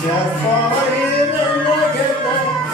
Just for it and look at that.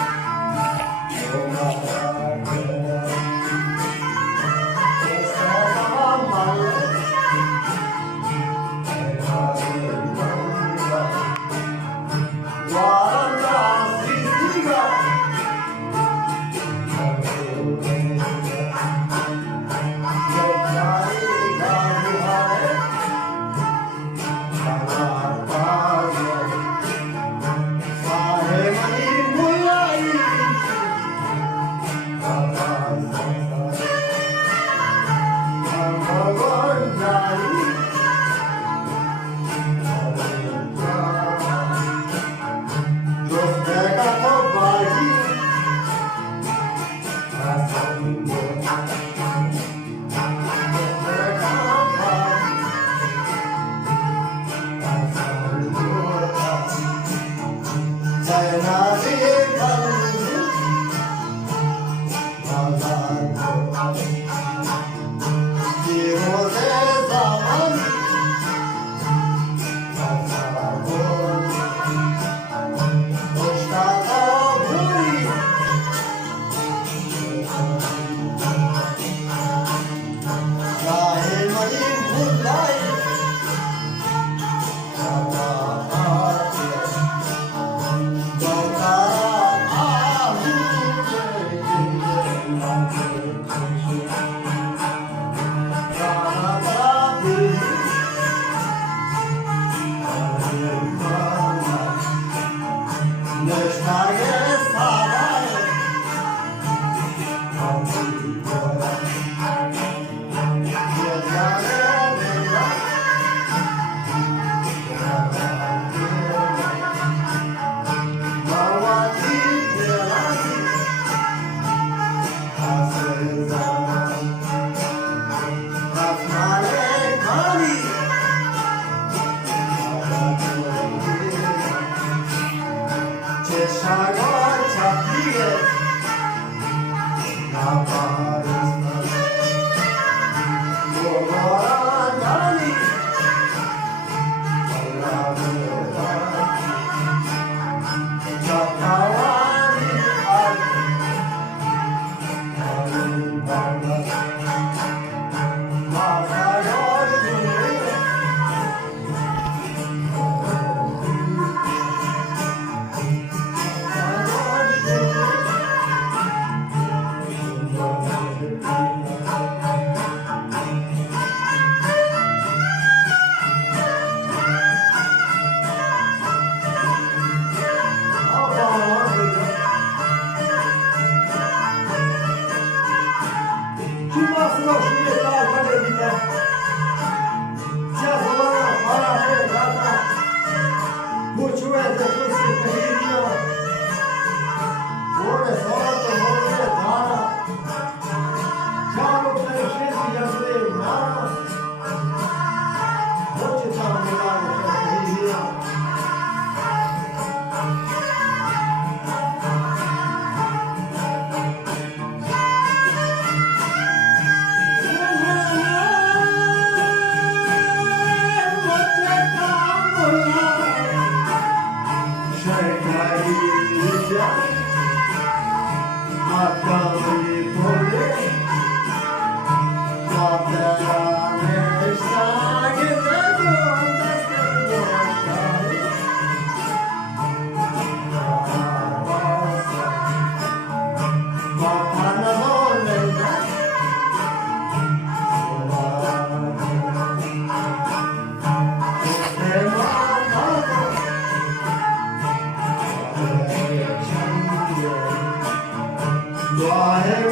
Why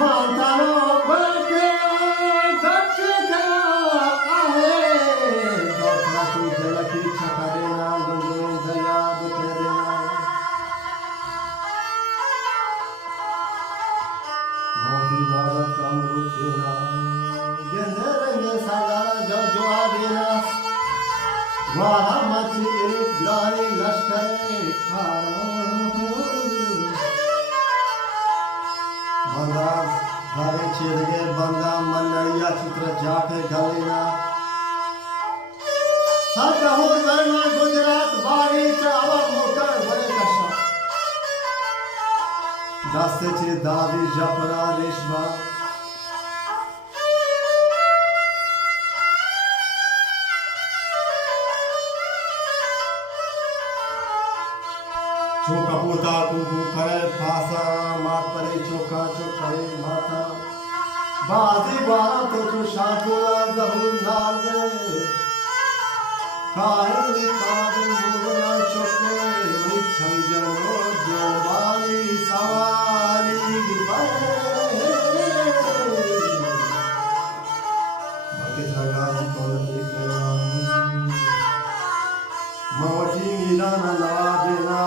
मातानो बैठे गच गया आहे दौड़ा की झलकी छकरे ना गंज में दया बिखेरे ना मोती भारत कम रुके ना गेंदे रंगे सागारा जो जो आदेना वाला मची एक ग्रानी लश्कर खारा बंदा घरे छिड़के बंदा मनरिया चित्र जाके गलेना सर कहो वरना गुजरात बाड़ी चावा मोकर बड़े कशा दस्ते छे दादी जपरा रेशमा चौका पोता कुकू करे फासा मात परे चौका चौक करे माता बाजी बारा तो चो शाकुला जहूर नाल में काहे काबू मुगना चौके मई छंजनो जो बारी सवारी बने बाकी जगाजी पर देखना मवजी मिलाना ना देना